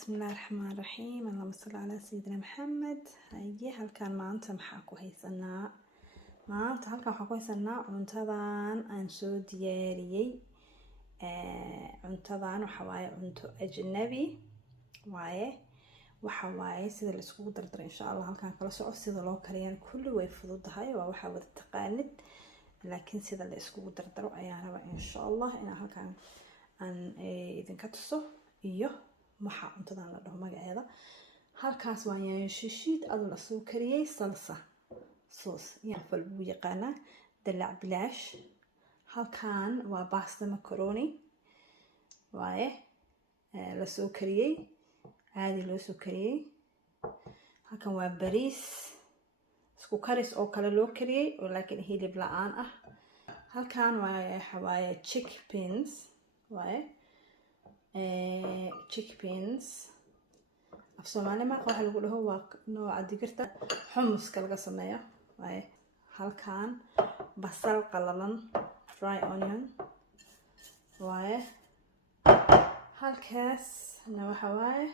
بسم الله الرحمن الرحيم. اللهم صل على سيدنا محمد. هاي halkaan maanta maxaa ku haysanaa? Maanta halkaan waxaan ku haysanaa cuntadan aan soo diyaariyay. Cuntadan waxa waaye cunto ajnabi waaye. Waxa waaye sida la isku dardaro insha Allah halkaan kala soco sida loo kariyo kulli way fududahay waa waxa wada taqaanid laakiin sida la isku dardaro ayaan rabaa insha Allah in halkaan aan idinka tuso iyo waxa cuntadan la dhaho magaceeda. Halkaas waa yaanyo shiishid adoo la soo kariyay salsa sauce yaan falbu yaqaana dalac bilaash. Halkaan waa pasta macaroni waaye la soo kariyay caadi loo soo kariyay. Halkaan waa bariis isku karis oo kale loo kariyay oo laakiin hilib la'aan ah. Halkaan waa chickpeas waaye chickpeas af Soomaali marka waxa lagu dhaho waa nooca digirta xumuska laga sameeyo waaye. Halkaan basal qalalan dry onion waaye. Halkaas waxa waaye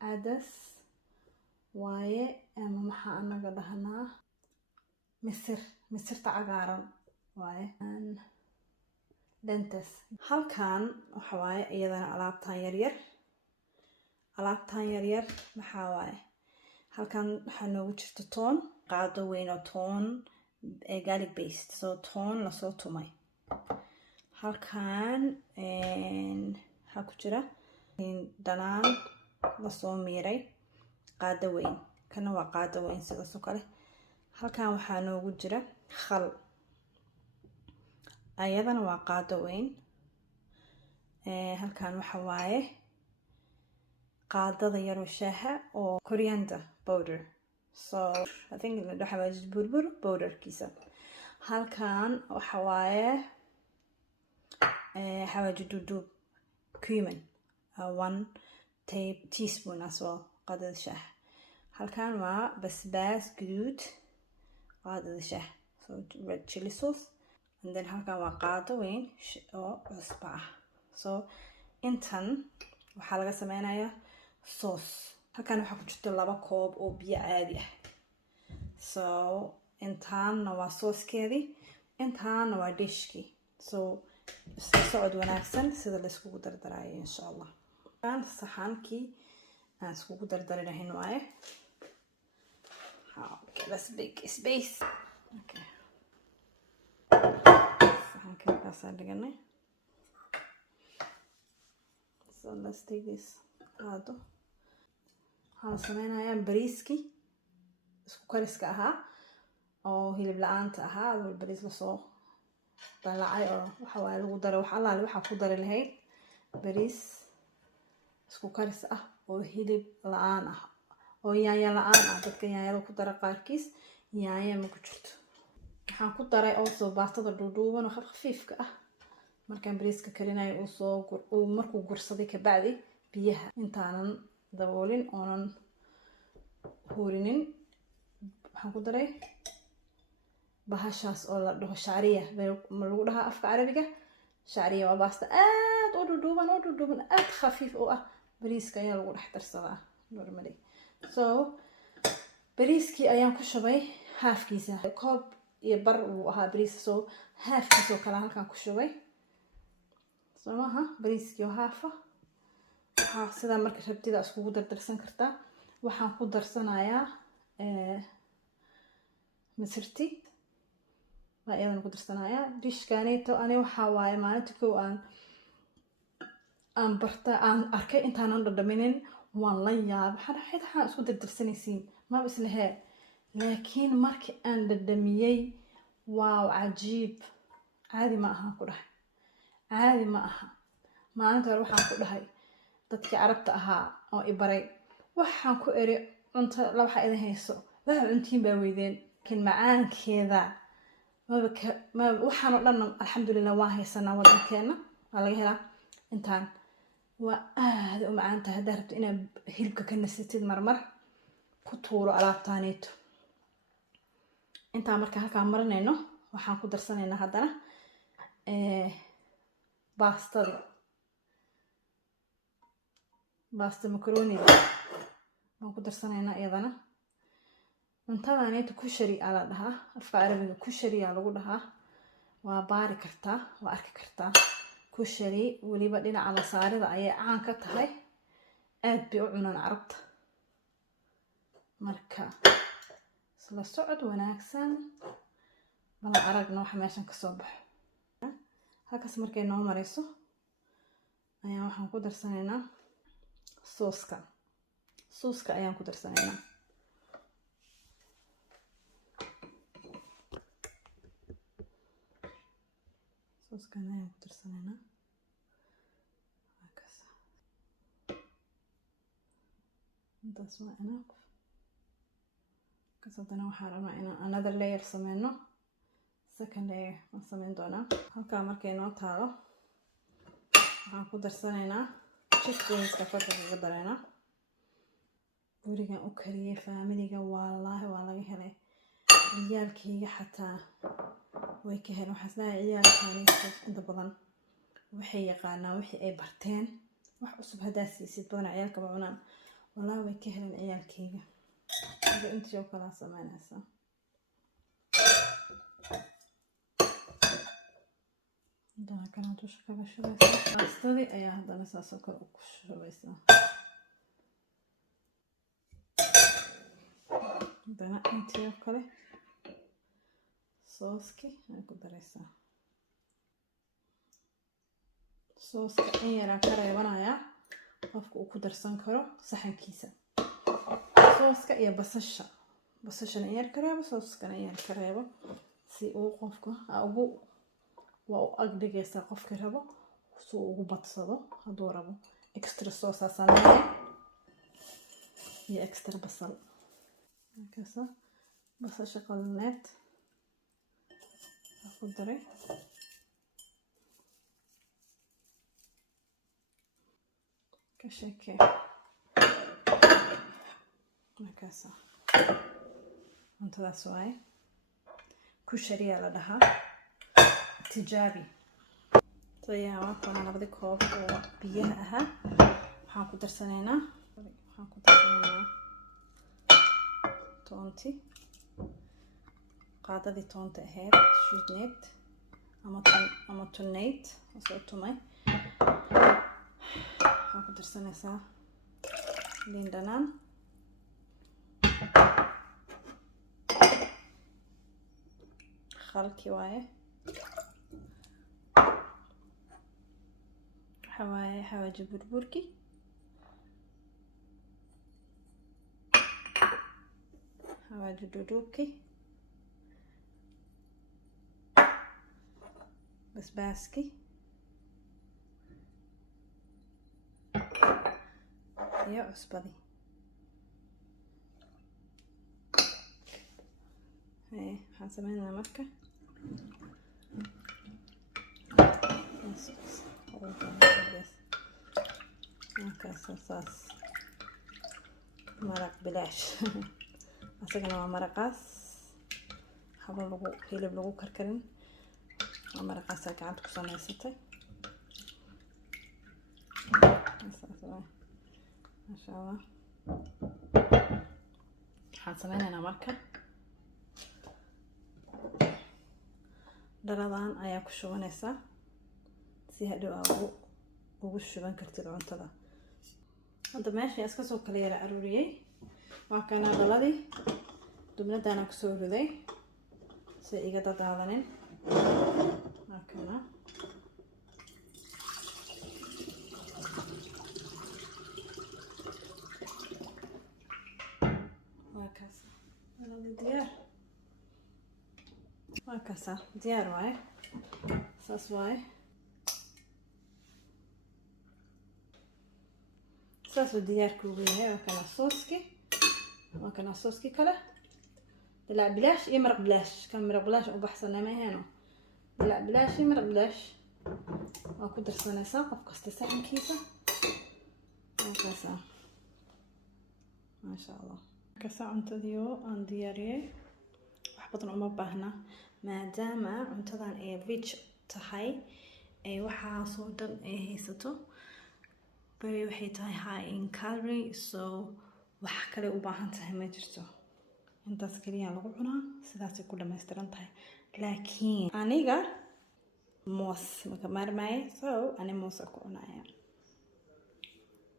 cadas waaye ama maxaa anaga dhahnaa misirta cagaaran waaye lentils. Halkaan waxa waaye iyadana alaabtan yaryar maxaa waaye halkaan waxaa noogu jirta toon qaado weyn oo toon garlic paste so toon la soo tumay. Halkaan waxa ku jira dhanaan la soo miiray qaado weyn kana waa qaado weyn sidaas oo kale. Halkaan waxaa noogu jira khal ayadana waa qaado weyn. Halkaan waxa waaye qaadada yar oo shaaha oo coriander powder so I think waxa waaye burbur powder kiisa. Halkaan waxa waaye xawaaji duudub cumin 1 teaspoon asoo qaadada shaaha. Halkaan waa basbaas guduud qaadada shaaha so red chili sauce and then halkaan waa qaado weyn oo cusbo ah. So intan waxaa laga sameynayaa sauce. Halkaan waxaa ku jirta 2 koob oo biyo caadi ah. So intaana waa saucekeedii intaana waa dishkii. So socod wanaagsan sida la isku dardarayo insha Allah. Saxankii aan isku dardarinayn waaye. Okay, let's make space. Okay. Saxankii kaasaan dhiganay. So let's take this qaado. Waxaan sameynayaa bariiskii isku kariska ahaa oo hilib la'aanta ahaa oo bariis la soo dalacay oo waxa waaye lagu daray wax allaale waxa ku dari lahayd bariis isku karis ah oo hilib la'aan ah oo yaanyo la'aan ah. Dadka yaanyada ku dara qaarkiis yaanyo ma ku jirto. Waxaan ku daray oo soo baastada dhuudhuuban oo khafiifka ah markaan bariiska karinayo uu markuu gursaday ka bacdi biyaha intaanan daboolin oonan hurinin waxaan ku daray bahashaas oo la dhaho shariya ma lagu dhahaa afka carabiga. Shariya waa baasta aad u dhuudhuuban aad khafiif oo ah bariiska ayaa lagu dhex darsadaa normally. So bariiskii ayaan ku shubay halfkiisa koob iyo bar uu ahaa bariis so halfkiisa oo kala halkaan ku shubay. So maaha bariiskii oo haafa waxaa sida marka rabtida isku dardarsan kartaa. Waxaan ku darsanayaa misirti waa iyadana ku darsanayaa dishkaneeto ani waxa waaye maalinta koow aan barta aan arkay intaanan dhadhaminin waan la yaabay waxaan isku dardarsanaysiin ma islahe laakiin markii aan dhadhamiyay waaw cajiib caadi ma aha ku dhahay caadi ma aha. maalinta hore waxaan ku dhahay dadkii carabta ahaa oo i baray waxaan ku eri cunto la waxa idin hayso waxa cuntiin baa weydeen kin macaankeeda ma waxaan oo dhan alxamdulillah waa haysanaa wadankeena waa laga helaa intaan waa aad u macaan tahay. Haddaad rabto inaad hilibka ka nasatid marmar ku tuuro alaabtaaneeto. Intaan marka halkaan marinayno waxaan ku darsanaynaa haddana baastada basta macaroni baan ku darsanaynaa iyadana. cuntadaanayta kushari aa la dhahaa, afka carabiga kushari aa lagu dhahaa. waa baari kartaa, waa arki kartaa. kushari weliba dhinaca masaarida ayay caan ka tahay, aad bay u cunaan carabta. marka isla socod wanaagsan bala aragna waxa meeshan ka soo baxo. halkaas markay noo marayso ayaan waxaan ku darsanaynaa sooska ayaan ku darsanaynaa. sooskan ayaan ku darsanaynaa. halkaas intaas waa enough. kasadana waxaan rabnaa inaan another layer sameyno. second layer waan sameyn doonaa. halkaa markay noo taalo waxaan ku darsanaynaa chickpeaska korka kaga daraynaa. gurigan u kariyay faamiliga wallaahi waa laga helay. ciyaalkayga xataa way ka heleen. waxaan isleeyahay ciyaalkani inta badan waxay yaqaanaan wixii ay barteen. wax cusub haddaa siisid badan ciyaalka ma cunaan. wallaahi way ka heleen ciyaalkayga. hada intii oo kala sameynaysaa. hadana kana dusha kaga shubaysaa. pastadii ayaa haddana saasoo kale ku shubaysaa. hadana intii oo kale sooski ay ku daraysaa. sooska in yaraa ka reebanayaa qofka uu ku darsan karo saxankiisa. sooska iyo basashana in yar ka reebo, sooskana in yar ka reebo si uu qofka waa u agdhigaysaa qofkii rabo si uu ugu badsado. hadduu rabo extra sauce sameeye iyo extra basal. markaasa basasha qalaneed ku daray. ka sheekee markaasa cuntadaas waaye kushari aa la dhahaa. tijaabi. tayaa waa kana labadi koob oo biyaha ahaa waxaan ku darsanaynaa toonti. qaadadii toonta ahayd sweetneed ama tunnayd soo tumay. waxaan ku darsanaysaa liin dhanaan. khalki waaye. xawaaji burburki. xawaaji duduubki. basbaaski iyo cusbadii. waxaan sameynaynaa marka markaas saas maraq bilaash. asagana waa maraqaas haba hilib lagu karkarin. waa maraqaasa gacanta ku samaysatay. maasha allah. waxaan sameynaynaa marka dhaladan ayaa ku shubanaysaa si hadhow aa ugu shuban kartid cuntada. hadda meesha iska soo kala yara aruuriyay. waa kana dhaladii dubnadaana kusoo riday si iga dadaadanin. waa kana diyaar. waa kaasa diyaar waaye. saas waaye. saasuu diyaarku ugu yahay. waa kana sooski kale dilaac bilaash iyo maraq bilaash. kan maraq bilaash u baxsanay ma ahayn. dilaac bilaash iyo maraq bilaash waa ku darsanaysaa qof kasta saxankiisa. kaasa maasha allah. kaasa cuntadii oo aan diyaariyay wax badan uma baahna maadaama cuntadan ay rich tahay. waxaasoo dhan ay haysato berry waxay tahay high in calorie, so wax kale u baahan tahay ma jirto. intaas kaliya lagu cunaa, sidaasay ku dhammaystiran tahay. laakiin aniga moos maka maarmaayo, so ani moos ku cunaya.